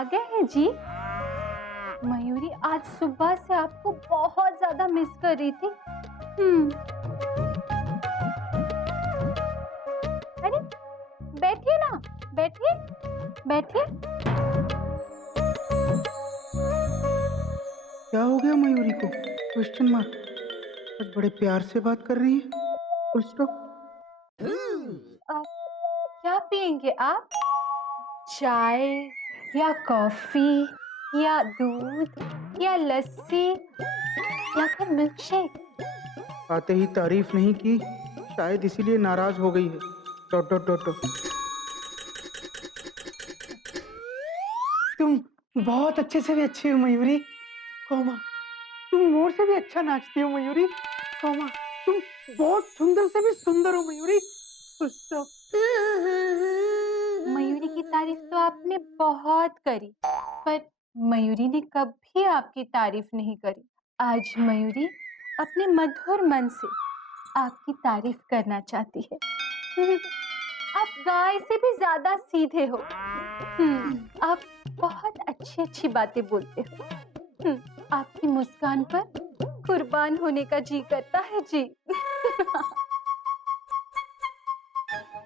आ गए हैं जी। मयूरी आज सुबह से आपको बहुत ज्यादा मिस कर रही थी। अरे बैठिए ना, बैठिए बैठिए। क्या हो गया मयूरी को? Question mark. आज बड़े प्यार से बात कर रही है। Full stop. क्या पियेंगे आप? चाय या कॉफी या दूध या लस्सी या फिर मिल्क शेक? आते ही तारीफ नहीं की, शायद इसीलिए नाराज हो गई है। Dot dot dot dot. तुम बहुत अच्छे से भी अच्छी हो मयूरी, कोमा। तुम मोर से भी अच्छा नाचती हो मयूरी, कोमा। तुम बहुत सुंदर से भी सुंदर हो मयूरी। Full stop. मयूरी की तारीफ तो आपने बहुत करी, पर मयूरी ने कभी आपकी तारीफ नहीं करी। आज मयूरी अपने मधुर मन से आपकी तारीफ करना चाहती है। आप गाय से भी ज्यादा सीधे हो। आप बहुत अच्छी अच्छी बातें बोलते हो। आपकी मुस्कान पर कुर्बान होने का जी करता है जी।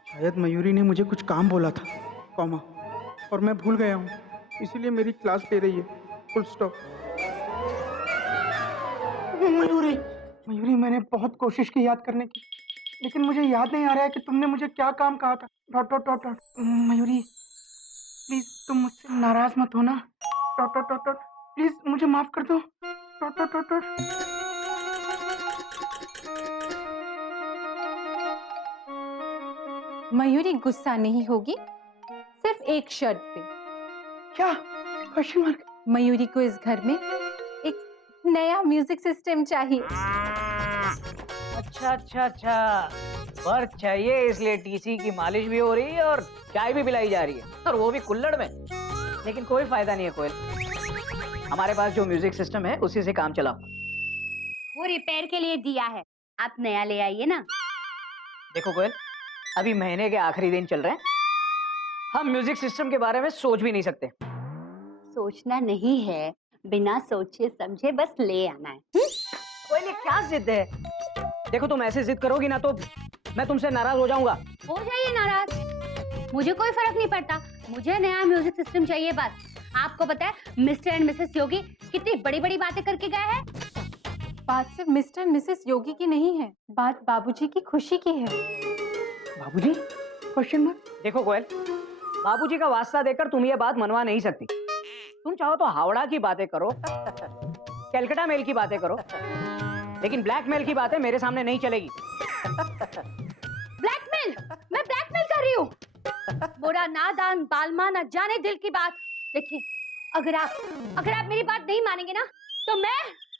शायद मयूरी ने मुझे कुछ काम बोला था, कॉमा, और मैं भूल गया हूँ, इसीलिए मेरी क्लास ले रही है। Full stop. मयूरी, मयूरी, मैंने बहुत कोशिश की याद करने की, लेकिन मुझे याद नहीं आ रहा है कि तुमने मुझे क्या काम कहा था। Dot dot dot dot. Mayuri, please तुम मुझसे नाराज मत होना। Dot dot dot dot. Please मुझे माफ कर दो। Dot dot dot dot. Mayuri गुस्सा नहीं होगी, सिर्फ एक शर्त पे। क्या? Question mark. मयूरी को इस घर में एक नया म्यूजिक सिस्टम चाहिए। अच्छा अच्छा अच्छा, वर्क चाहिए, इसलिए टीसी की मालिश भी हो रही है और चाय भी पिलाई जा रही है, और वो भी कुल्हड़ में। लेकिन कोई फायदा नहीं है कोयल, हमारे पास जो म्यूजिक सिस्टम है उसी से काम चलाओ। वो रिपेयर के लिए दिया है, आप नया ले आइए ना। देखो कोयल, अभी महीने के आखिरी दिन चल रहे हैं, हम म्यूजिक सिस्टम के बारे में सोच भी नहीं सकते। सोचना नहीं है, बिना सोचे समझे बस ले आना है। कोयल, ये क्या जिद है? देखो, तुम ऐसे जिद करोगी ना तो मैं तुमसे नाराज हो जाऊंगा। हो जाइए नाराज, मुझे कोई फर्क नहीं पड़ता। मुझे नया म्यूजिक सिस्टम चाहिए बस। आपको पता है मिस्टर एंड मिसेस योगी कितनी बड़ी बड़ी बातें करके गए हैं। बात सिर्फ मिस्टर एंड मिसेस योगी की नहीं है, बात बाबूजी की खुशी की है। बाबूजी? Question mark. देखो कोयल, बाबूजी का वास्ता देकर तुम ये बात मनवा नहीं सकती। तुम चाहो तो हावड़ा की बातें करो, कलकत्ता मेल की बातें करो, लेकिन ब्लैकमेल की बातें मेरे सामने नहीं चलेगी। ब्लैकमेल? मैं ब्लैकमेल कर रही हूँ? बुरा नादान बालमा न जाने दिल की बात। देखिए, अगर आप मेरी बात नहीं मानेंगे ना, तो मैं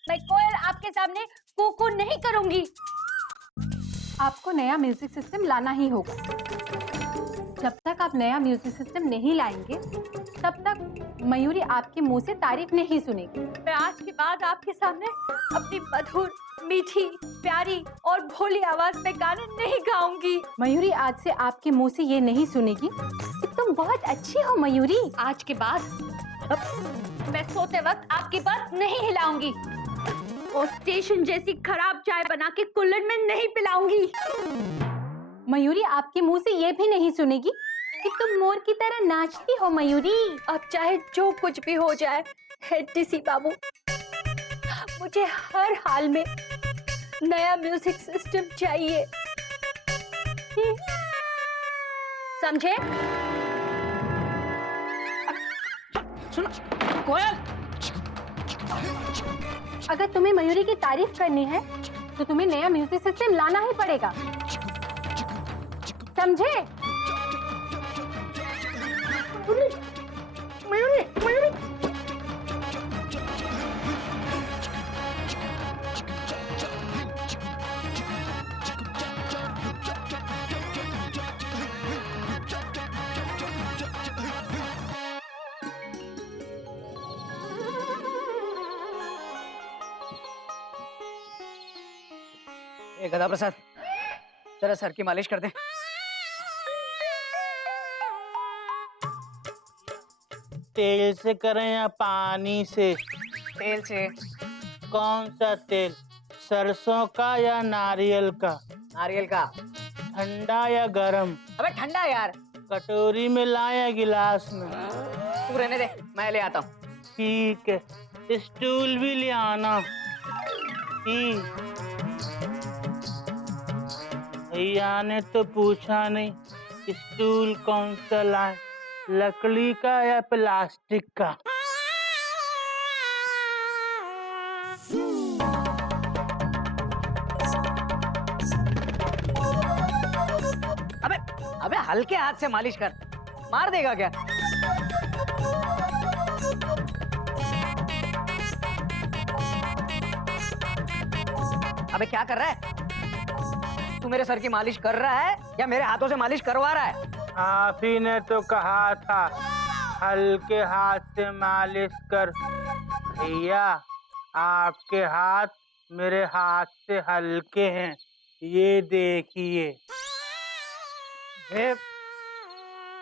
कोयल आपके सामने कूकू नहीं करूंगी। आपको नया म्यूजिक सिस्टम लाना ही होगा। जब तक आप नया म्यूजिक सिस्टम नहीं लाएंगे, तब तक मयूरी आपके मुंह से तारीफ नहीं सुनेगी। मैं आज के बाद आपके सामने अपनी मधुर, मीठी, प्यारी और भोली आवाज में गाने नहीं गाऊंगी। मयूरी आज से आपके मुंह से ये नहीं सुनेगी कि तुम बहुत अच्छी हो मयूरी। आज के बाद मैं सोते वक्त आपकी बात नहीं हिलाऊंगी और स्टेशन जैसी खराब चाय बना के कुल्हड़ में नहीं पिलाऊंगी। मयूरी आपके मुंह से ये भी नहीं सुनेगी कि तुम मोर की तरह नाचती हो मयूरी। अब चाहे जो कुछ भी हो जाए, हेड टीसी बाबू, मुझे हर हाल में नया म्यूजिक सिस्टम चाहिए, समझे? सुनो कोयल, अगर तुम्हें मयूरी की तारीफ करनी है तो तुम्हें नया म्यूजिक सिस्टम लाना ही पड़ेगा, समझे? मयूरी, मयूरी। ए गदा प्रसाद, जरा सर की मालिश कर दे। तेल से करें या पानी से? तेल से। कौन सा तेल, सरसों का या नारियल का? नारियल का। ठंडा या गरम? अबे ठंडा यार। कटोरी में लाएं या गिलास में? तू रहने दे, मैं ले आता हूँ। ठीक है, स्टूल भी ले आना। भैया ने तो पूछा नहीं स्टूल कौन सा लाए, लकड़ी का या प्लास्टिक का? अबे अबे हल्के हाथ से मालिश कर, मार देगा क्या? अबे क्या कर रहा है तू? मेरे सर की मालिश कर रहा है या मेरे हाथों से मालिश करवा रहा है? आप ही ने तो कहा था हल्के हाथ से मालिश कर। भैया आपके हाथ मेरे हाथ से हल्के हैं, ये देखिए।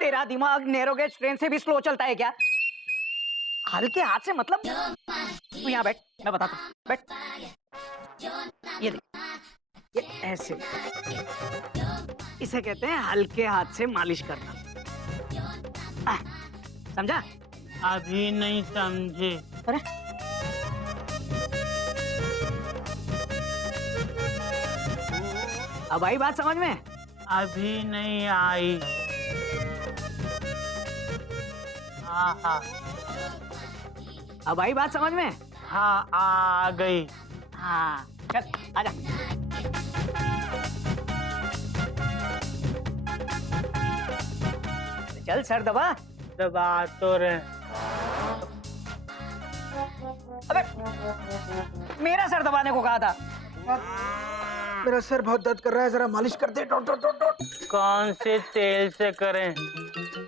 तेरा दिमाग नैरो गेज ट्रेन से भी स्लो चलता है क्या? हल्के हाथ से मतलब? तू यहाँ बैठ, मैं बताता हूँ। बैठ। ये देख, ये ऐसे, इसे कहते हैं हल्के हाथ से मालिश करना। समझा? अभी नहीं समझे। अरे अब आई बात समझ में? अभी नहीं आई। हाँ, अब आई बात समझ में? हाँ आ गई। हाँ चल आजा। चल सर दबा। दबा तो रहे। अबे मेरा सर दबाने को कहा था। मेरा सर बहुत दर्द कर रहा है, जरा मालिश कर दे। Dot dot dot dot. कौन से तेल से करें,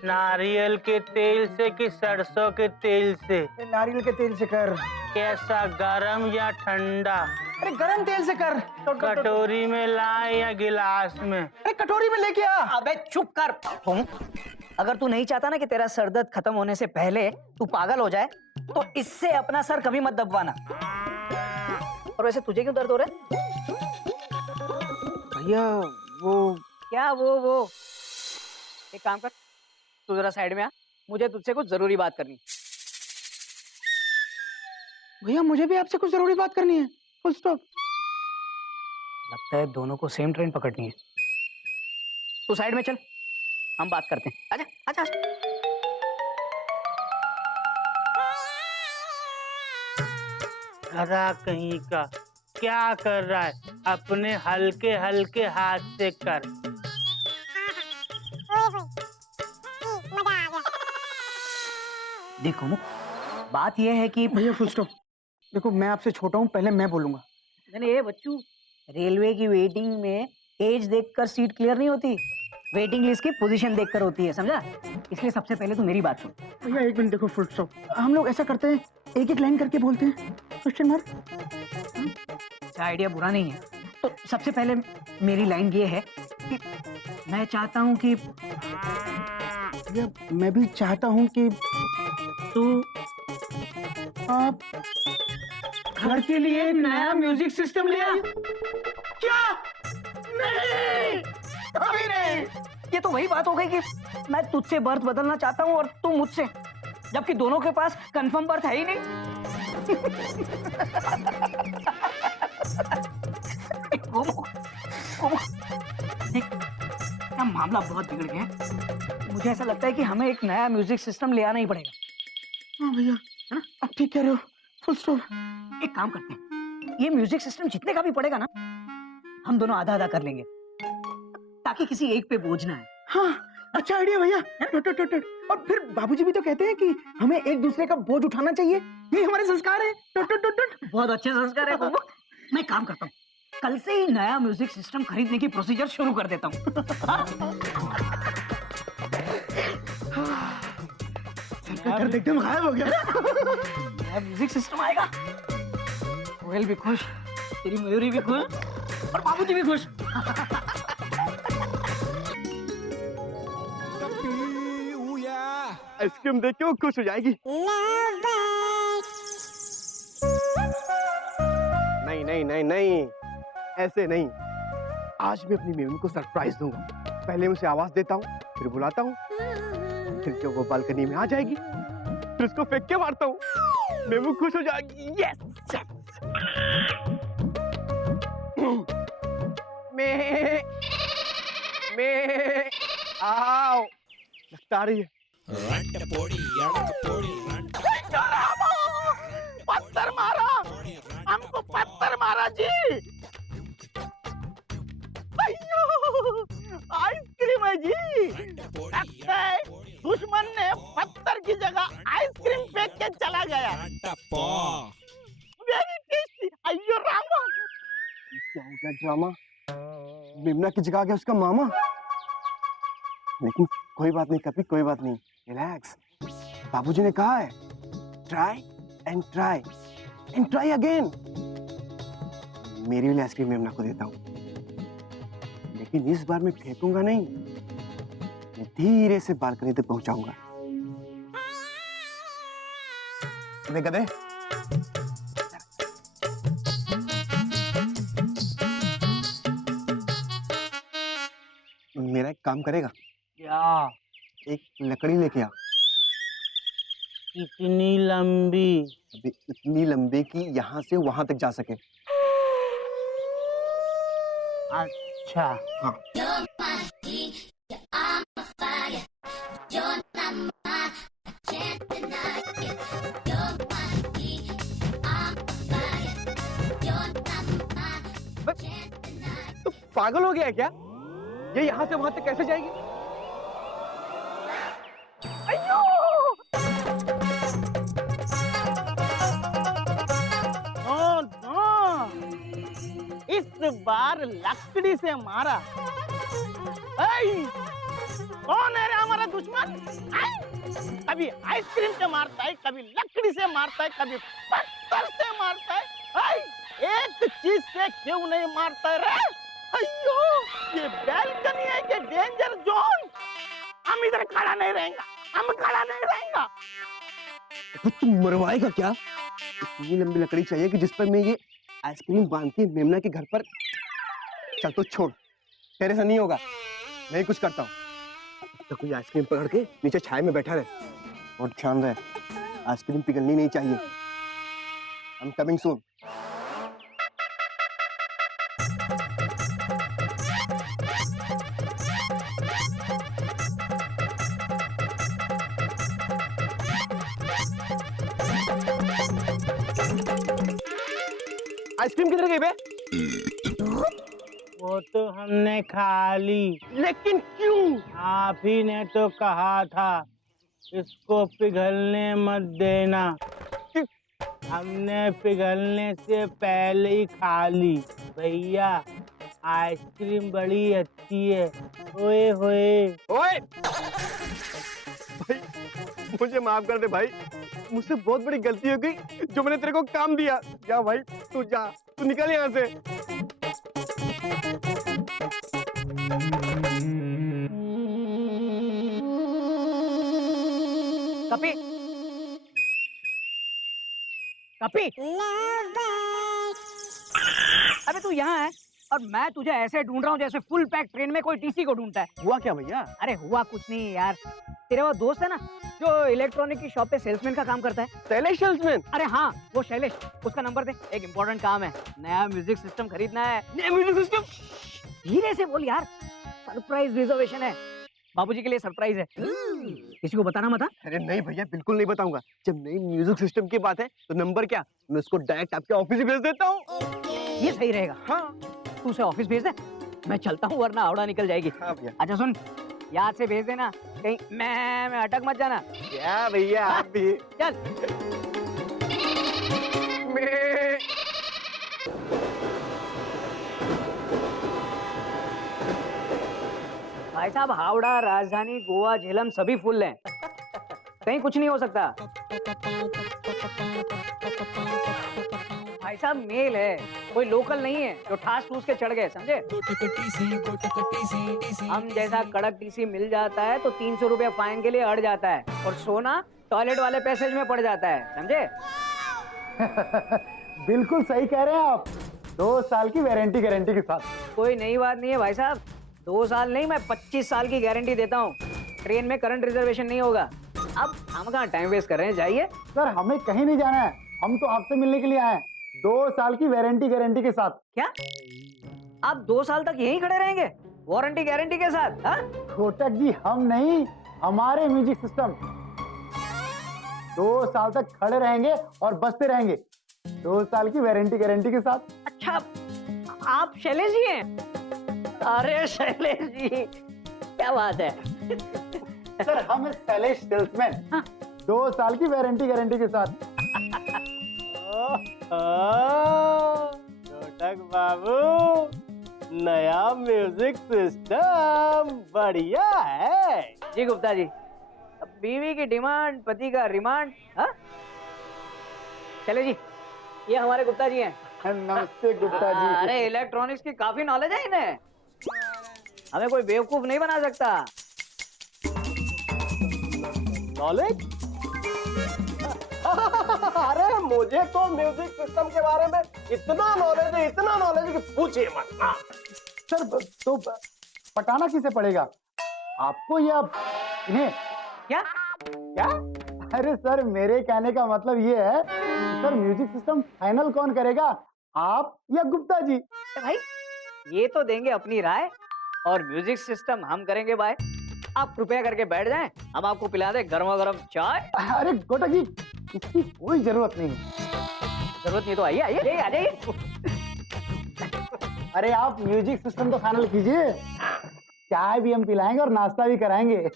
नारियल के तेल से कि सरसों के तेल से? नारियल के तेल से कर। कैसा, गरम या ठंडा? अरे गरम तेल से कर। कटोरी में लाए या गिलास में? अरे कटोरी में लेके आ। अबे चुप कर तुम। अगर तू नहीं चाहता ना कि तेरा सर दर्द खत्म होने से पहले तू पागल हो जाए, तो इससे अपना सर कभी मत दबवाना। और वैसे तुझे क्यों दर्द हो रहा है? भैया वो क्या वो? एक काम कर, तू जरा साइड में आ, मुझे तुझसे कुछ जरूरी बात करनी। भैया मुझे भी आपसे कुछ जरूरी बात करनी है। Full stop. लगता है दोनों को सेम ट्रेन पकड़नी है। तू साइड में चल, हम बात करते हैं। आजा आजा, आजा। गधा कहीं का, क्या कर रहा है? अपने हल्के हल्के हाथ से कर। देखो बात यह है कि भैया फुल स्टॉप। देखो मैं आपसे छोटा हूँ, पहले मैं बोलूंगा। ये बच्चू, रेलवे की वेटिंग में एज देखकर सीट क्लियर नहीं होती, वेटिंग लिस्ट की पोजीशन देखकर होती है, समझा? इसलिए सबसे पहले तू मेरी बात सुन। भैया एक मिनट देखो, फुल स्टॉप। हम लोग ऐसा करते हैं, एक एक लाइन करके बोलते हैं, क्वेश्चन मार्क। अच्छा आइडिया बुरा नहीं है। तो सबसे पहले मेरी लाइन ये है कि मैं चाहता हूँ कि भैया मैं भी चाहता हूँ कि तू आप घर के लिए नया म्यूजिक सिस्टम ले आए। क्या? नहीं, अभी नहीं। ये तो वही बात हो गई कि मैं तुझसे बर्थ बदलना चाहता हूँ और तू मुझसे, जबकि दोनों के पास कंफर्म बर्थ है ही नहीं। क्या मामला बहुत बिगड़ गया है। मुझे ऐसा लगता है कि हमें एक नया म्यूजिक सिस्टम ले आना ही पड़ेगा। हाँ भैया, है ना? आप ठीक कह रहे हो। Full stop. एक काम करते हैं, ये म्यूजिक सिस्टम जितने का भी पड़ेगा ना, हम दोनों आधा आधा कर लेंगे, ताकि किसी एक पे बोझ ना आए। हाँ अच्छा आइडिया भैया। और फिर बाबूजी भी तो कहते हैं कि हमें एक दूसरे का बोझ उठाना चाहिए, ये हमारे संस्कार है। बहुत अच्छे संस्कार है। मैं काम करता हूँ, कल से ही नया म्यूजिक सिस्टम खरीदने की प्रोसीजर शुरू कर देता हूँ। कर एकदम गायब हो गया। नया म्यूजिक सिस्टम आएगा, कोयल भी खुश, तेरी मयूरी भी खुश और बाबूजी भी खुश। आइसक्रीम देख के वो खुश हो जाएगी। नहीं नहीं नहीं नहीं, ऐसे नहीं। आज मैं अपनी मेमू को सरप्राइज दूंगा। पहले उसे आवाज देता हूँ, फिर बुलाता हूँ, फिर जब वो बालकनी में आ जाएगी फिर उसको फेंक के मारता हूँ। मेमू खुश हो जाएगी। Yes yes. मैं आओ, लगता आ रही है। पत्थर मारा, हमको पत्थर मारा जी। आइसक्रीम है जी। लगता है दुश्मन ने पत्थर की जगह आइसक्रीम फेंक के चला गया। Very tasty. अयो रामा, क्या हो गया ड्रामा? मेमना की जगह आ गया उसका मामा। लेकिन कोई बात नहीं कभी, कोई बात नहीं, रिलैक्स। बाबूजी ने कहा है try and try and try again. मेरी वाली आइसक्रीम मेमना को देता हूँ, लेकिन इस बार मैं फेंकूंगा नहीं, मैं धीरे से बालकनी तक पहुंचाऊंगा। गधे गधे, मेरा एक काम करेगा? क्या? एक लकड़ी लेके आ। इतनी लंबी? अभी इतनी लंबी कि यहाँ से वहां तक जा सके। अच्छा। हाँ। तो पागल हो गया है क्या? ये यहाँ से वहां तक कैसे जाएगी? नो नो, इस बार लकड़ी से मारा। कौन है रे हमारा दुश्मन? कभी आइसक्रीम से मारता है, कभी लकड़ी से मारता है, कभी पत्थर से मारता है। एक चीज से क्यों नहीं मारता है रे? अयो, ये बैल्कनी है कि डेंजर जोन? हम इधर खड़ा नहीं रहेंगे, हम खड़ा नहीं रहेंगे। तो तुम मरवाएगा क्या? इतनी लंबी लकड़ी चाहिए कि जिस पर मैं ये आइसक्रीम बांध के मेमना के घर पर। चल तो छोड़, तेरे से नहीं होगा, मैं ही कुछ करता हूँ। तो कोई आइसक्रीम पकड़ के नीचे छाया में बैठा रहे और ध्यान रहे, आइसक्रीम पिघलनी नहीं चाहिए। I'm coming soon. आइसक्रीम किधर गई बे? वो तो हमने खा ली। लेकिन क्यों? आप ही ने तो कहा था इसको पिघलने मत देना। हमने पिघलने से पहले ही खा ली। भैया आइसक्रीम बड़ी अच्छी है। ओए होए। ओए! भाई मुझे माफ कर दे भाई, मुझसे बहुत बड़ी गलती हो गई जो मैंने तेरे को काम दिया। जा भाई, तू जा, तू निकल यहाँ से। कपी, कपी, अबे तू यहाँ है और मैं तुझे ऐसे ढूंढ रहा हूँ जैसे फुल पैक ट्रेन में कोई टीसी को ढूंढता है। हुआ क्या भैया? अरे हुआ कुछ नहीं यार, तेरे वो दोस्त है ना जो इलेक्ट्रॉनिक की शॉप पे सेल्समैन का काम करता है। शैलेश सेल्समैन? अरे हाँ, वो शैलेश, उसका नंबर दे, एक इम्पोर्टेंट काम है, नया म्यूजिक सिस्टम खरीदना है। नया म्यूजिक सिस्टम? धीरे से बोल यार, सरप्राइज रिजर्वेशन है, बाबूजी के लिए सरप्राइज है, किसी को बताना मत। अरे नहीं भैया, बिल्कुल नहीं बताऊंगा। जब नई म्यूजिक सिस्टम की बात है तो नंबर क्या, मैं उसको डायरेक्ट आपके ऑफिस ही भेज देता हूँ। ये सही रहेगा। हाँ तू उसे ऑफिस भेज दे, मैं चलता हूँ वरना आवड़ा निकल जाएगी। हाँ भैया। अच्छा सुन, याद से भेज देना, कहीं मैं अटक मत जाना। क्या भैया आप भी। चल। मैं भाई साहब, हावड़ा, राजधानी, गोवा, झेलम सभी फुल हैं, कहीं कुछ नहीं हो सकता। भाई भाई साहब मेल है, कोई लोकल नहीं है जो ठास ठूस के चढ़ गए, समझे? हम जैसा कड़क टीसी मिल जाता है तो 300 रुपया फाइन के लिए अड़ जाता है, और सोना टॉयलेट वाले पैसेज में पड़ जाता है, समझे? बिल्कुल सही कह रहे हैं आप। 2 साल की वारंटी गारंटी के साथ। कोई नई बात नहीं है भाई साहब, 2 साल नहीं, मैं 25 साल की गारंटी देता हूँ। ट्रेन में करंट रिजर्वेशन नहीं होगा। अब हम कहाँ टाइम वेस्ट कर रहे हैं, जाइए। सर हमें कहीं नहीं जाना है, हम तो आपसे मिलने के लिए आए हैं। 2 साल की वारंटी गारंटी के साथ। क्या आप 2 साल तक यहीं खड़े रहेंगे वारंटी गारंटी के साथ? हाँ? कोटक जी हम नहीं, हमारे म्यूजिक सिस्टम 2 साल तक खड़े रहेंगे और बजते रहेंगे। 2 साल की वारंटी गारंटी के साथ। अच्छा, आप शैलेश जी हैं? अरे शैलेश जी, क्या बात है। सर हम शैलेश सेल्समैन। 2 साल की वारंटी गारंटी के साथ। कोटक बाबू, नया म्यूजिक सिस्टम बढ़िया है। जी गुप्ता जी, अब बीवी की डिमांड, पति का रिमांड। हाँ? शैलेश जी, ये हमारे गुप्ता जी हैं। नमस्ते गुप्ता जी। अरे इलेक्ट्रॉनिक्स की काफी नॉलेज है इन्हें, हमें कोई बेवकूफ नहीं बना सकता। नॉलेज? अरे मुझे तो म्यूजिक सिस्टम के बारे में इतना नॉलेज है कि पूछिए मत। सर तो पटाना किसे पड़ेगा, आपको या इन्हें? क्या? अरे सर मेरे कहने का मतलब ये है कि सर म्यूजिक सिस्टम फाइनल कौन करेगा, आप या गुप्ता जी? भाई ये तो देंगे अपनी राय, और म्यूजिक सिस्टम हम करेंगे बाय। आप कृपया करके बैठ जाएं, हम आपको पिला दें गर्मा गर्म चाय। अरे गोटा जी इसकी कोई जरूरत नहीं है। जरूरत नहीं तो आइए आइए आ जाइए। अरे आप म्यूजिक सिस्टम तो फाइनल कीजिए, चाय भी हम पिलाएंगे और नाश्ता भी कराएंगे।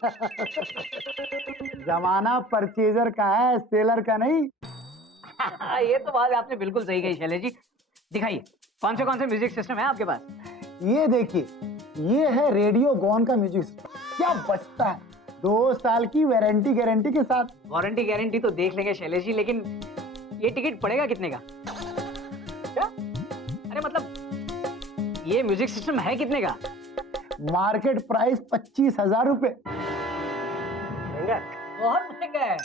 जमाना परचेजर का है, सेलर का नहीं। ये तो बात आपने बिल्कुल सही कही शैलेश जी। दिखाइए कौन से म्यूजिक सिस्टम है आपके पास? ये देखिए, ये है रेडियो गॉन का म्यूजिक सिस्टम। क्या बचता है, 2 साल की वारंटी गारंटी के साथ। वारंटी गारंटी तो देख लेंगे शैलेश जी, लेकिन ये टिकट पड़ेगा कितने का? क्या? अरे मतलब ये म्यूजिक सिस्टम है कितने का? मार्केट प्राइस 25,000 रुपए। बहुत महंगा है।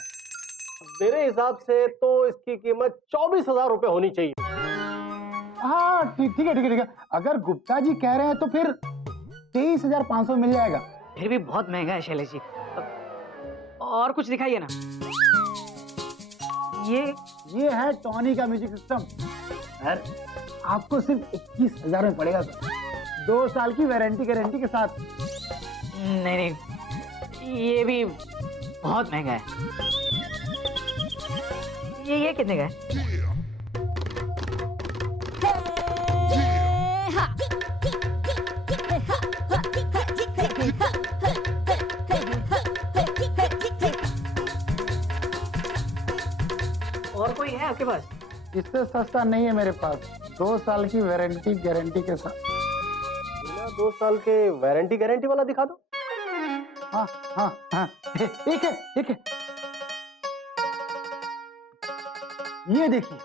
मेरे हिसाब से तो इसकी कीमत 24,000 रुपए होनी चाहिए। हाँ ठीक है। अगर गुप्ता जी कह रहे हैं तो फिर 23,500 मिल जाएगा। फिर भी बहुत महंगा है शैलेश जी, और कुछ दिखाइए ना। ये है टॉनी का म्यूजिक सिस्टम सर, आपको सिर्फ 21,000 में पड़ेगा सर, 2 साल की वारंटी गारंटी के साथ। नहीं, ये भी बहुत महंगा है। ये कितने का है? और कोई है आपके पास? इससे सस्ता नहीं है मेरे पास, 2 साल की वारंटी गारंटी के साथ। 2 साल के वारंटी गारंटी वाला दिखा दो। हाँ एक है। ये देखिए,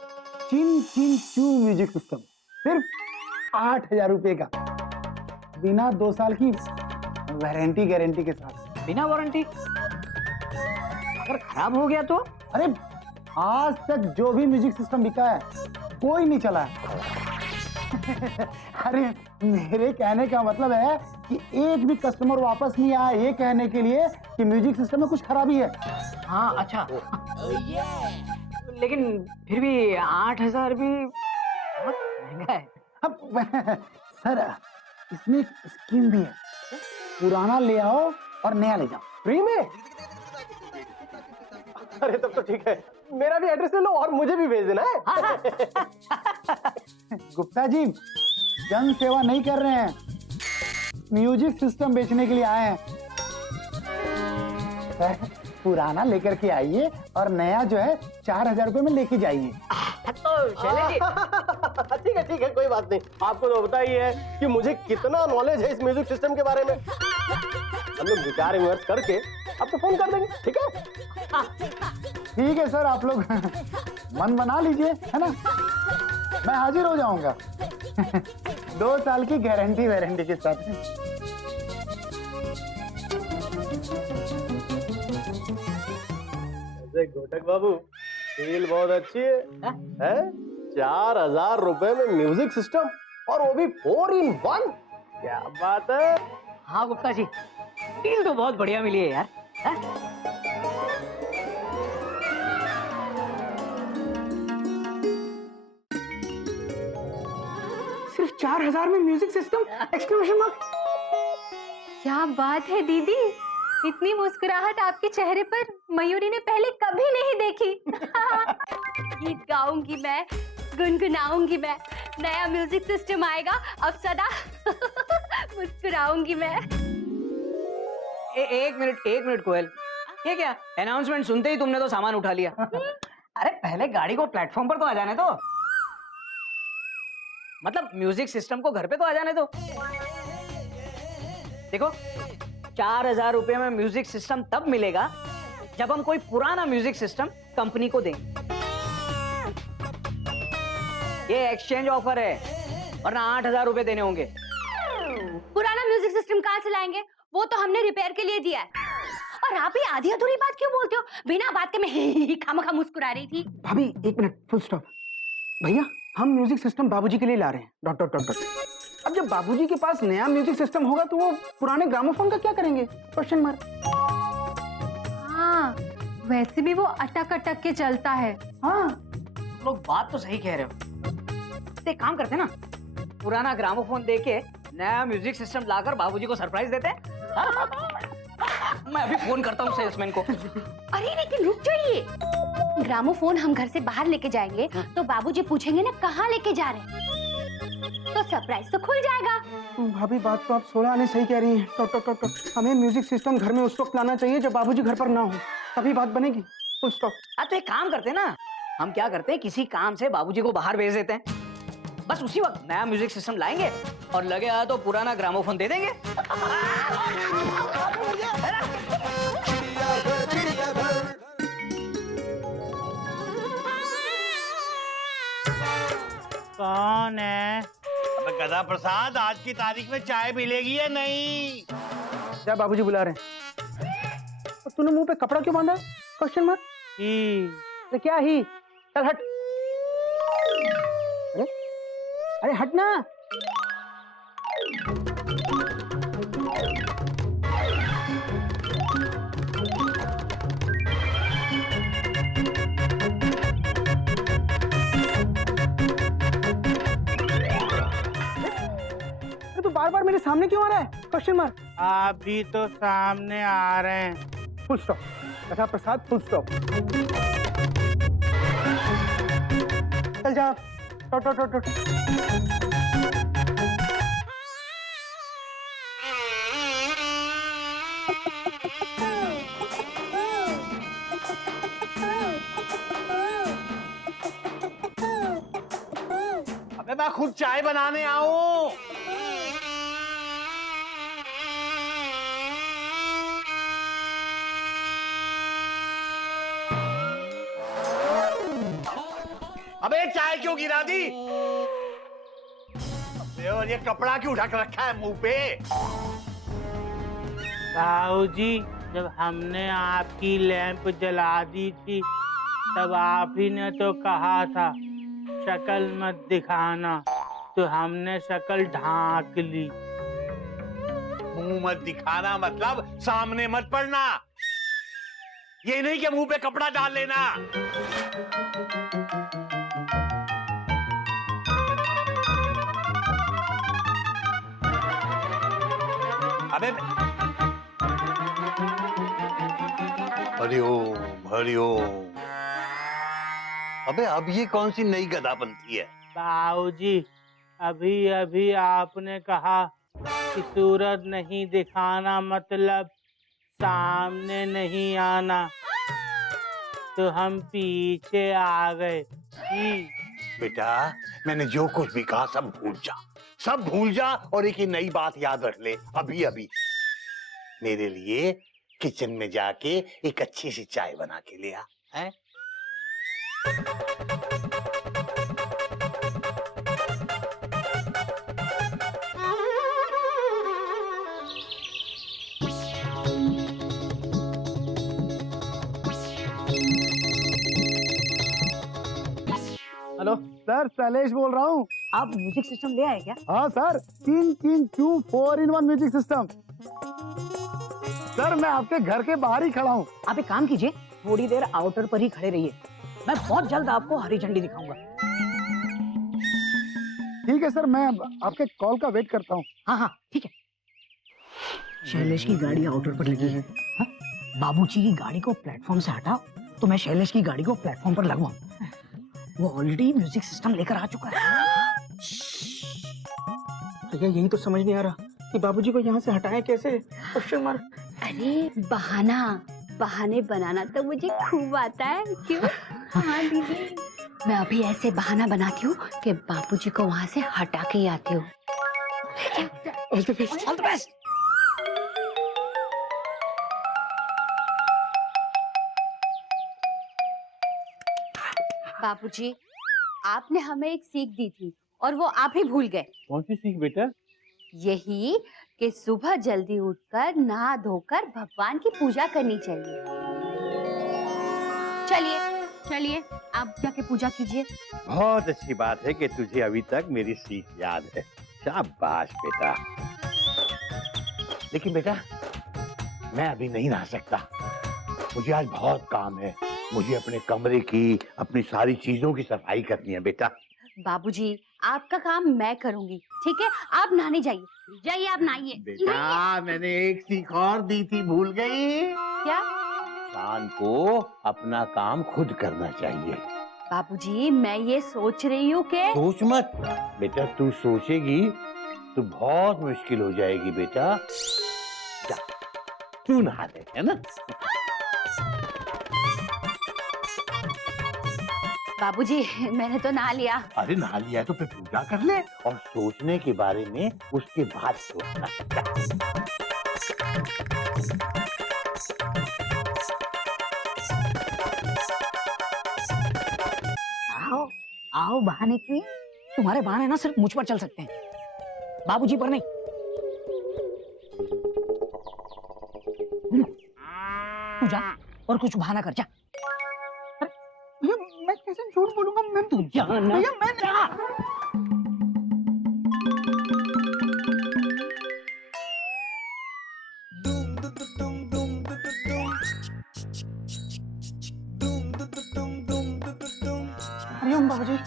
चिन चिन चू म्यूजिक सिस्टम, सिर्फ 8,000 रुपए का, बिना 2 साल की वारंटी गारंटी के साथ। बिना वारंटी? अगर खराब हो गया तो? अरे आज तक जो भी म्यूजिक सिस्टम बिका है कोई नहीं चला है। अरे मेरे कहने का मतलब है कि एक भी कस्टमर वापस नहीं आया ये कहने के लिए कि म्यूजिक सिस्टम में कुछ खराबी है। हाँ अच्छा। लेकिन फिर भी 8,000 भी बहुत महंगा है। अब सर इसमें एक स्कीम भी है, पुराना ले आओ और नया ले जाओ फ्री में। अरे तब तो ठीक है, मेरा भी एड्रेस ले लो और मुझे भी भेज देना है। गुप्ता जी जन सेवा नहीं कर रहे हैं, म्यूजिक सिस्टम बेचने के लिए आए हैं। पुराना लेकर के आइए और नया जो है 4,000 रुपए में लेके जाइए। तो शैलेश जी, ठीक है कोई बात नहीं। आपको तो पता ही है कि मुझे कितना नॉलेज है इस म्यूजिक सिस्टम के बारे में। हम लोग विचार विमर्श करके आपको फोन कर देंगे, ठीक है? ठीक है सर, आप लोग मन बना लीजिए, है ना? मैं हाजिर हो जाऊंगा 2 साल की गारंटी वारंटी के साथ। घोटक बाबू, डील बहुत अच्छी है? 4,000 रुपए में म्यूजिक सिस्टम, और वो भी 4 in 1। क्या बात है। हाँ गुप्ता जी, डील तो बहुत बढ़िया मिली है यार। हाँ? सिर्फ 4,000 में म्यूजिक सिस्टम! Exclamation mark! क्या बात है दीदी, इतनी मुस्कुराहट आपके चेहरे पर मयूरी ने पहले कभी नहीं देखी। गीत गाऊंगी मैं, गुनगुनाऊंगी मैं, नया म्यूजिक सिस्टम आएगा, अब सदा मुस्कुराऊंगी मैं। एक मिनट कोयल, ये क्या अनाउंसमेंट सुनते ही तुमने तो सामान उठा लिया? अरे पहले गाड़ी को प्लेटफॉर्म पर तो आ जाने दो, मतलब म्यूजिक सिस्टम को घर पे तो आ जाने दो। देखो 4,000 रुपए में म्यूजिक सिस्टम तब मिलेगा जब हम कोई पुराना म्यूजिक सिस्टम कंपनी को देंगे। ये एक्सचेंज ऑफर है, वरना 8,000 रुपए देने होंगे। पुराना म्यूजिक सिस्टम कहाँ से लाएंगे? वो तो हमने रिपेयर के लिए दिया है। और आप ही आधी अधूरी बात क्यों बोलते हो? बिना बात के मैं खामखा मुस्कुरा रही थी। भाभी एक मिनट, फुल स्टॉप। भैया, हम म्यूजिक सिस्टम बाबूजी के लिए ला रहे हैं। Dot dot dot dot. अब जब बाबूजी के पास नया म्यूजिक सिस्टम होगा तो वो पुराने ग्रामोफोन का क्या करेंगे? Question mark. हाँ, वैसे भी वो अटक अटक के चलता है। हाँ, तुम लोग बात तो सही कह रहे हो। तो एक काम करते ना, पुराना ग्रामोफोन देके नया म्यूजिक सिस्टम लाकर बाबूजी को सरप्राइज देते हैं। मैं अभी फोन करता हूँ सेल्समैन को। अरे लेकिन रुक जाइए, ग्रामोफोन हम घर से बाहर लेके जाएंगे तो बाबूजी पूछेंगे ना कहाँ लेके जा रहे हैं, तो सरप्राइज तो खुल जाएगा। भाभी बात तो आप 16 आने सही कह रही हैं। Taught taught taught taught. हमें म्यूजिक सिस्टम घर में उस वक्त लाना चाहिए जब बाबूजी घर पर ना हो, तभी बात बनेगी। Full stop. तो एक काम करते हैं ना, हम क्या करते हैं, किसी काम से बाबूजी को बाहर भेज देते हैं, बस उसी वक्त नया म्यूजिक सिस्टम लाएंगे और लगे आया तो पुराना ग्रामोफोन दे देंगे। कौन है? अबे गधा प्रसाद, आज की तारीख में चाय मिलेगी या नहीं? क्या बाबूजी बुला रहे हैं? तो तूने मुंह पे कपड़ा क्यों बांधा है? Question mark. तो क्या ही? चल हट। अरे अरे हट ना। तो बार बार मेरे सामने क्यों आ रहा है? Question mark. आप भी तो सामने आ रहे हैं। Full stop. गधा प्रसाद, फुल स्टॉप। चल जा। Taught taught taught taught. अबे मैं खुद चाय बनाने आऊं। अबे चाय क्यों गिरा दी? अबे और ये कपड़ा क्यों ढक रखा है मुंह पे? बाबूजी, जब हमने आपकी लैंप जला दी थी तब आप ही ने तो कहा था शक्ल मत दिखाना, तो हमने शक्ल ढांक ली। मुंह मत दिखाना मतलब सामने मत पड़ना, ये नहीं कि मुंह पे कपड़ा डाल लेना। अबे हरिओम हरिओम। अबे अब ये कौन सी नई गधा बनती है? बाबूजी, अभी अभी आपने कहा कि सूरत नहीं दिखाना मतलब सामने नहीं आना, तो हम पीछे आ गए। बेटा, मैंने जो कुछ भी कहा सब भूल जा, सब भूल जा और एक ही नई बात याद रख ले। अभी अभी मेरे लिए किचन में जाके एक अच्छी सी चाय बना के ले आ, हैं? हेलो, सर शैलेश बोल रहा हूँ। आप म्यूजिक सिस्टम ले आए क्या? हाँ sir, king king Q 4-in-1 music system. Sir मैं आपके घर के बाहर ही खड़ा हूँ। आप एक काम कीजिए, थोड़ी देर आउटर पर ही खड़े रहिए, मैं बहुत जल्द आपको हरी झंडी दिखाऊंगा। ठीक है सर, मैं आपके कॉल का वेट करता हूँ। हाँ हाँ ठीक है। शैलेश की गाड़ी आउटर पर लगी है। हाँ? बाबूजी की गाड़ी को प्लेटफॉर्म से हटाओ तो मैं शैलेश की गाड़ी को प्लेटफॉर्म पर लगवाऊं। वो ऑलरेडी म्यूजिक सिस्टम लेकर आ चुका है। भैया यही तो समझ नहीं आ रहा कि बाबूजी को यहाँ से हटाएं कैसे। Question mark. अरे बहाने बनाना तो मुझे खूब आता है, क्यों? हाँ दीदी, मैं अभी ऐसे बहाना बनाती हूँ कि बाबूजी को वहाँ से हटा के ही आती हूँ। All the best. बाबूजी, आपने हमें एक सीख दी थी और वो आप ही भूल गए। कौन सी सीख बेटा? यही कि सुबह जल्दी उठकर नहा धोकर भगवान की पूजा करनी चाहिए। चलिए आप जाके पूजा कीजिए। बहुत अच्छी बात है कि तुझे अभी तक मेरी सीख याद है। शाबाश बेटा। लेकिन बेटा मैं अभी नहीं रह सकता, मुझे आज बहुत काम है। मुझे अपने कमरे की, अपनी सारी चीजों की सफाई करनी है बेटा। बाबूजी, आपका काम मैं करूंगी, ठीक है? आप नहाने जाइए, आप नहाइए। बेटा मैंने एक सीख और दी थी, भूल गई? क्या? इंसान को अपना काम खुद करना चाहिए। बाबूजी, मैं ये सोच रही हूँ कि सोच मत बेटा, तू सोचेगी तो बहुत मुश्किल हो जाएगी बेटा। जा तू नहा ले, है ना? बाबूजी, मैंने तो नहा लिया। अरे नहा लिया तो फिर पूजा कर ले, और सोचने के बारे में उसके बाद सोचना। आओ बहाने की, तुम्हारे बहाने ना सिर्फ मुझ पर चल सकते हैं, बाबूजी पर नहीं। तू जा और कुछ बहाना कर, जा। भैया मैं कैसे झूठ बोलूंगा? मैं तू जा ना। भैया मैं जा। हरिओम बाबूजी।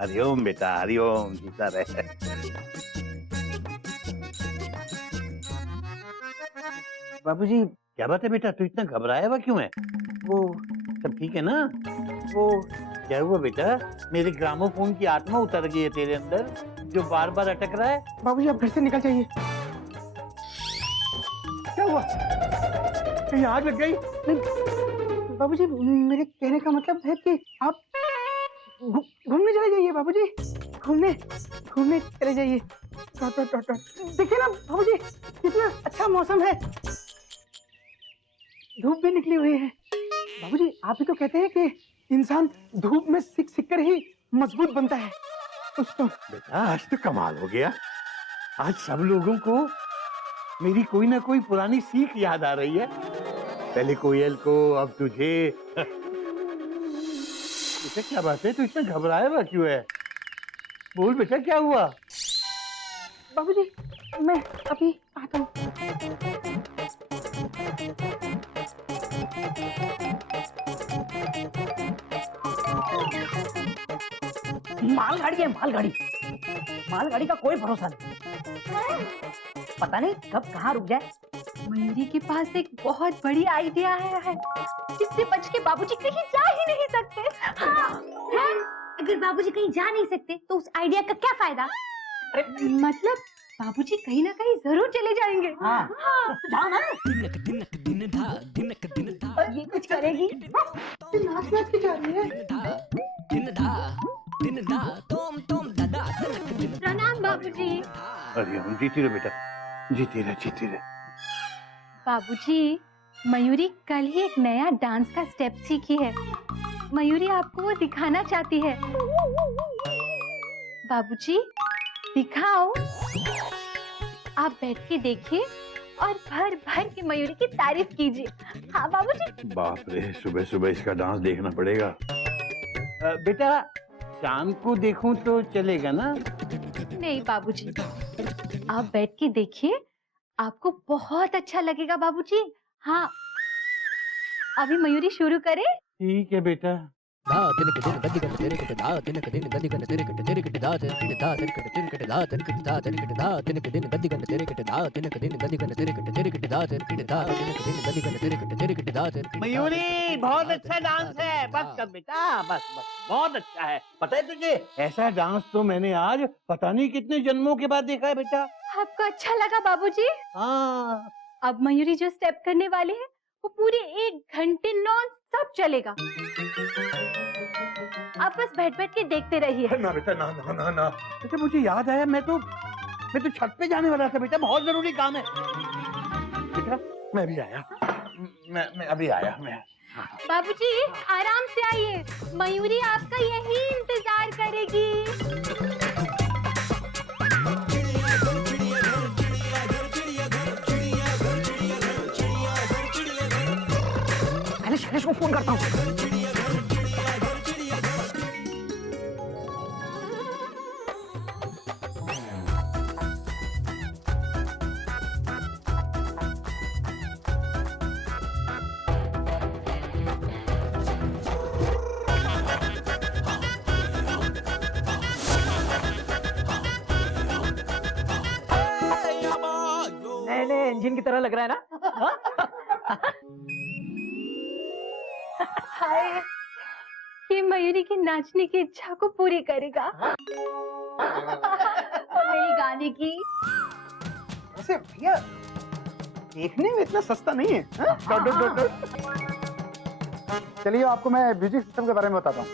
हरिओम बेटा, हरिओम, जीता रहे। बाबूजी क्या बात है बेटा, तू इतना घबराया हुआ क्यों है? वो सब ठीक है ना? वो क्या हुआ बेटा? मेरे ग्रामोफोन की आत्मा उतर गई है तेरे अंदर, जो बार बार अटक रहा है। बाबूजी आप घर से निकल जाइए। क्या हुआ? कहीं आग लग गई? नहीं बाबूजी, मेरे कहने का मतलब है कि आप घूमने चले जाइए बाबूजी, घूमने चले जाइए। देखिए ना बाबूजी, कितना अच्छा मौसम है, धूप भी निकली हुई है। बाबूजी आप ही तो कहते हैं कि इंसान धूप में सिक सिक कर ही मजबूत बनता है। कुछ तो बेटा आज तो कमाल हो गया, आज सब लोगों को मेरी कोई ना कोई पुरानी सीख याद आ रही है। पहले कोयल को, अब तुझे। बेटा क्या बात है, तू इतना घबराया हुआ क्यों है? बोल बेटा क्या हुआ? बाबूजी मैं अभी आता हूँ। मालगाड़ी है, मालगाड़ी का कोई भरोसा नहीं, पता नहीं कब कहाँ रुक जाए। मयूरी के पास एक बहुत बड़ी आइडिया है जिससे बच के बाबूजी कहीं जा ही नहीं सकते। हाँ, है? अगर बाबूजी कहीं जा नहीं सकते तो उस आइडिया का क्या फायदा? मतलब बाबूजी कहीं ना कहीं जरूर चले जाएंगे। हाँ, जाओ ना। ये कुछ करेगी? नाच नाच के जा रही है। प्रणाम बाबूजी। अरे हम जीती रहे बेटा। जीती रहे, जीती रहे। बाबूजी, मयूरी कल ही एक नया डांस का स्टेप सीखी है। मयूरी आपको वो दिखाना चाहती है। बाबूजी, दिखाओ। आप बैठ के देखिए और भर भर के मयूरी की तारीफ कीजिए। हाँ बाबूजी। बाप रे, सुबह सुबह इसका डांस देखना पड़ेगा। बेटा, शाम को देखूं तो चलेगा ना? नहीं बाबूजी, आप बैठ के देखिए, आपको बहुत अच्छा लगेगा बाबूजी। हाँ, अभी मयूरी शुरू करे। ठीक है बेटा। मयूरी बहुत अच्छा डांस है, बस कर बेटा, बस बस, बहुत अच्छा है। पता है तुझे, ऐसा डांस तो मैंने आज पता नहीं कितने जन्मों के बाद देखा है बेटा। आपको अच्छा लगा बाबूजी? हाँ। अब मयूरी जो स्टेप करने वाली है वो पूरे 1 घंटे नॉन स्टॉप चलेगा। आप बस बैठ बैठ के देखते रहिए। ना बेटा, ना ना ना ना बेटा, मुझे याद आया, मैं तो छत पे जाने वाला था बेटा, बहुत जरूरी काम है बेटा। मैं भी आया, मैं अभी आया। मैं बाबूजी आराम से आइए, मयूरी आपका यही इंतजार करेगी। पहले शैलेश को फोन करता हूँ। नए इंजन की तरह लग रहा है ना? हाय, ये मयूरी की नाचने की इच्छा को पूरी करेगा। मेरी गाने की। वैसे भैया, देखने में इतना सस्ता नहीं है। हाँ? Dot dot dot. चलिए आपको मैं म्यूजिक सिस्टम के बारे में बताता हूँ।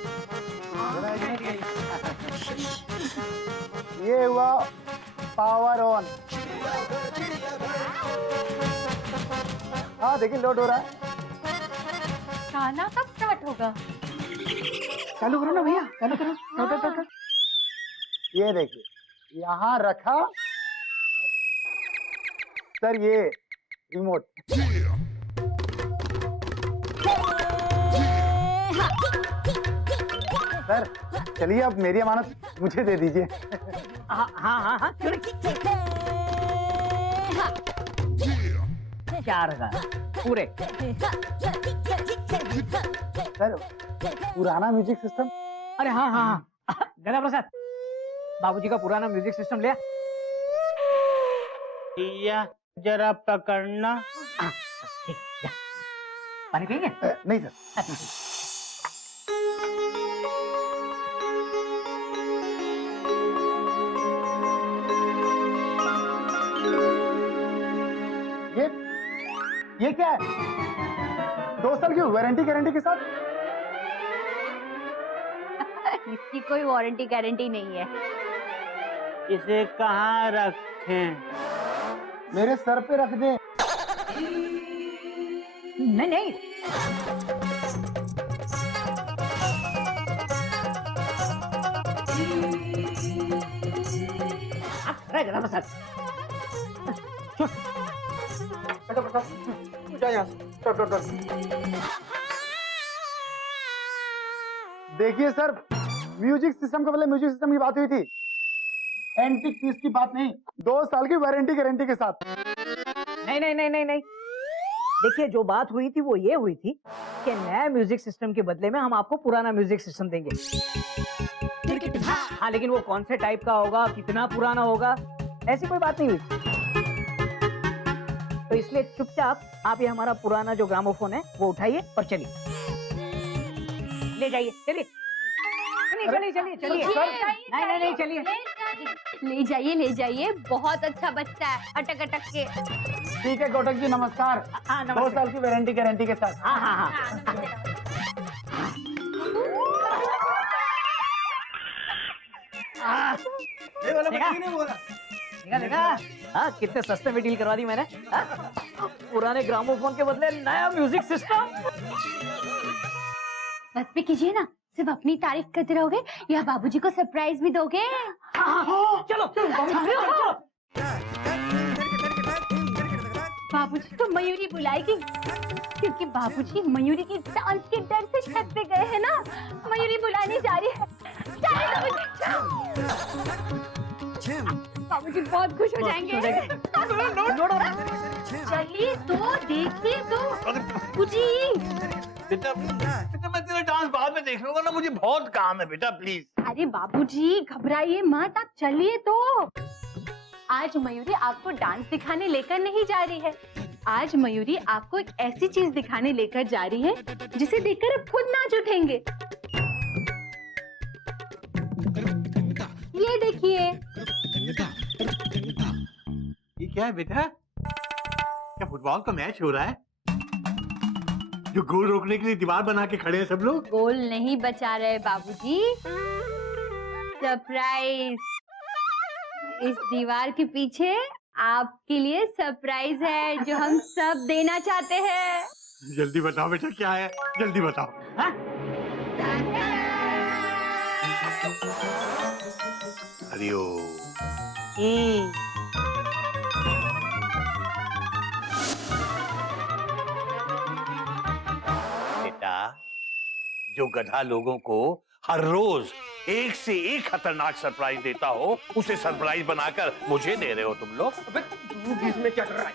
ये हुआ पावर ऑन। हाँ देखिए, लोड हो रहा है। गाना कब स्टार्ट होगा? चालू करो ना भैया, चालू करो। Dot dot dot dot. ये देखिए, यहाँ रखा सर, ये रिमोट। सर चलिए, अब मेरी अमानत मुझे दे दीजिए। हाँ हाँ हाँ हाँ, क्यों नहीं? 4,000 पूरे। सर पुराना म्यूजिक सिस्टम। अरे हाँ हाँ हाँ, गदा प्रसाद, बाबूजी का पुराना म्यूजिक सिस्टम ले आ। भैया जरा पकड़ना। ठीक, जा। पानी पिएंगे? नहीं सर। ये क्या है? 2 साल की वारंटी गारंटी के साथ। इसकी कोई वारंटी गारंटी नहीं है। इसे कहाँ रखें? मेरे सर पे रख दे। नहीं नहीं, अरे गदा प्रसाद, जा यहाँ से। Dot dot dot. देखिए सर, म्यूजिक सिस्टम के पहले म्यूजिक सिस्टम की बात हुई थी, एंटीक पीस की बात नहीं। 2 साल की वारंटी गारंटी के साथ। नहीं नहीं नहीं नहीं नहीं, देखिए जो बात हुई थी वो ये हुई थी कि नया म्यूजिक सिस्टम के बदले में हम आपको पुराना म्यूजिक सिस्टम देंगे। हाँ, लेकिन वो कौन से टाइप का होगा, कितना पुराना होगा, ऐसी कोई बात नहीं हुई। तो इसलिए चुपचाप आप ये हमारा पुराना जो ग्रामोफोन है वो उठाइए और चलिए, ले जाइए, चलिए चलिए चलिए चलिए। नहीं नहीं नहीं, चलिए। ले जाइए, बहुत अच्छा बच्चा है, अटक अटक के। ठीक है कोटक जी, नमस्कार। हाँ 2 साल की वारंटी गारंटी के साथ। हाँ हाँ हाँ। देखा देखा, हाँ कितने सस्ते में डील करवा दी मैंने। हाँ? पुराने ग्रामोफोन के बदले नया म्यूजिक सिस्टम। बस भी कीजिए ना, सिर्फ अपनी तारीफ करते रहोगे या बाबूजी को सरप्राइज भी दोगे? चलो चलो। बाबूजी को मयूरी बुलाएगी क्योंकि बाबूजी मयूरी की डांस के डर से छत पे गए हैं ना। मयूरी बुलाने जा रही है। बाबूजी बहुत खुश हो जाएंगे। चलिए तो देखिए तो बाबूजी। बेटा मैं तेरा डांस बाद में देख लूंगा ना, मुझे बहुत काम है बेटा, प्लीज। अरे बाबूजी घबराइए मत, आप चलिए तो। आज मयूरी आपको डांस दिखाने लेकर नहीं जा रही है। आज मयूरी आपको एक ऐसी चीज दिखाने लेकर जा रही है जिसे देखकर आप खुद नाच उठेंगे। ये देखिए। ये क्या है बेटा? क्या फुटबॉल का मैच हो रहा है? जो गोल रोकने के लिए दीवार बना के खड़े हैं सब लोग? गोल नहीं बचा रहे बाबूजी, सरप्राइज। इस दीवार के पीछे आपके लिए सरप्राइज है जो हम सब देना चाहते हैं। जल्दी बताओ बेटा क्या है, जल्दी बताओ। हाँ? हरिओम। बेटा जो गधा लोगों को हर रोज एक से एक खतरनाक सरप्राइज देता हो, उसे सरप्राइज बनाकर मुझे दे रहे हो तुम लोग। इसमें क्या कर रहा है?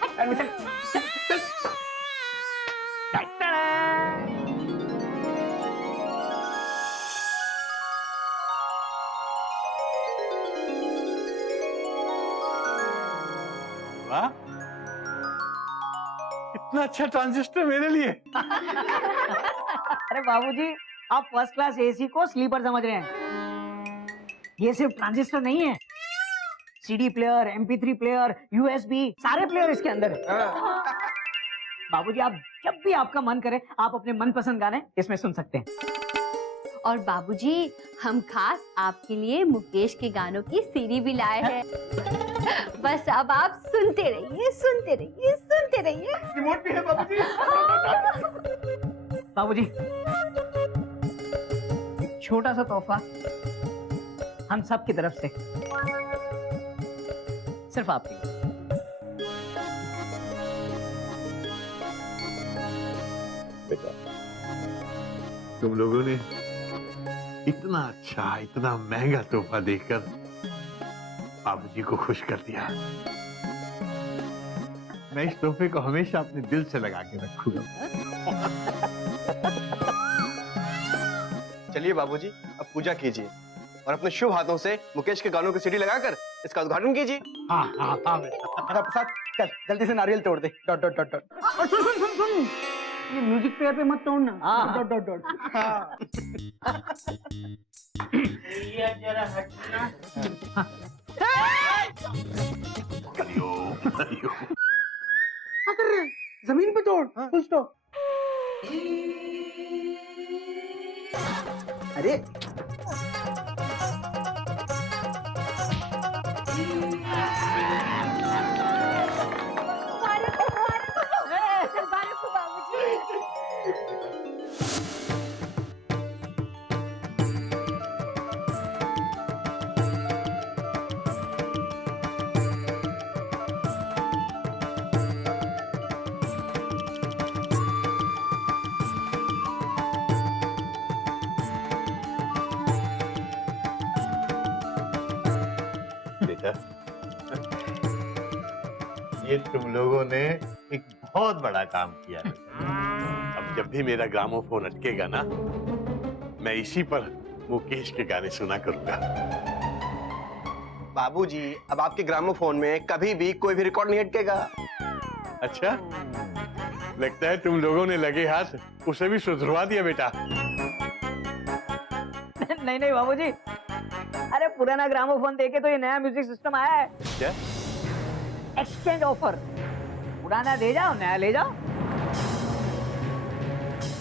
वाह, इतना अच्छा ट्रांजिस्टर मेरे लिए। अरे बाबूजी, आप फर्स्ट क्लास एसी को स्लीपर समझ रहे हैं। ये सिर्फ ट्रांजिस्टर नहीं है, CD player, MP3 player, USB, सारे प्लेयर इसके अंदर है। बाबूजी आप जब भी आपका मन करे आप अपने मनपसंद गाने इसमें सुन सकते हैं। और बाबूजी हम खास आपके लिए मुकेश के गानों की सीडी भी लाए हैं। बस अब आप सुनते रहिए, सुनते रहिए, सुनते रहिए। रिमोट भी है बाबूजी। बाबूजी एक छोटा सा तोहफा हम सब की तरफ से सिर्फ आपके लिए। बेटा तुम लोगों ने इतना अच्छा, इतना महंगा तोहफा देकर बाबूजी को खुश कर दिया। मैं इस तोहफे को हमेशा अपने दिल से लगा के रखूंगा। चलिए बाबूजी, अब पूजा कीजिए और अपने शुभ हाथों से मुकेश के गानों की सीडी लगाकर इसका उद्घाटन कीजिए। हाँ हाँ हाँ बेटा। मेरा प्रसाद, चल जल्दी से नारियल तोड़ दे। Dot dot dot dot. और सुन सुन सुन सुन, ये म्यूजिक प्लेयर पे मत तोड़ना। हाँ। Dot dot dot. हाँ। जरा हटना। हरिओम, हरिओम। क्या कर रहे हैं? जमीन पे तोड़। Full stop. अरे मुबारक हो बाबूजी। बेटा ये तुम लोगों ने एक बहुत बड़ा काम किया है। अब जब भी मेरा ग्रामोफोन अटकेगा ना, मैं इसी पर मुकेश के गाने सुना करूंगा। बाबूजी अब आपके ग्रामोफोन में कभी भी कोई भी रिकॉर्ड नहीं अटकेगा। अच्छा, लगता है तुम लोगों ने लगे हाथ उसे भी सुधरवा दिया बेटा। नहीं नहीं बाबूजी, अरे पुराना ग्रामोफोन देके तो ये नया म्यूजिक सिस्टम आया है। क्या? एक्सचेंज ऑफर, पुराना दे जाओ नया ले जाओ।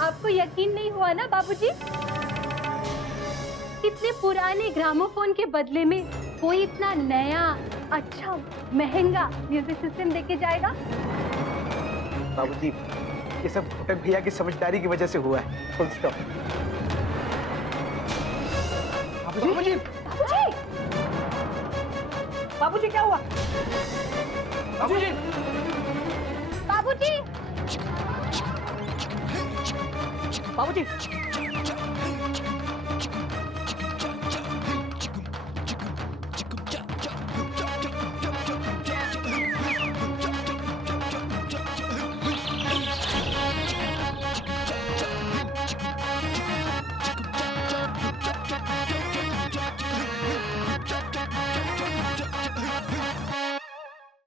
आपको यकीन नहीं हुआ ना बाबूजी? इतने पुराने ग्रामोफोन के बदले में कोई इतना नया अच्छा महंगा म्यूजिक सिस्टम देके जाएगा? बाबूजी, ये सब घटक भैया की समझदारी की वजह से हुआ है। Full stop. बाबूजी, बाबूजी, बाबूजी! बाबूजी क्या हुआ? बाबूजी, बाबूजी! बाबूजी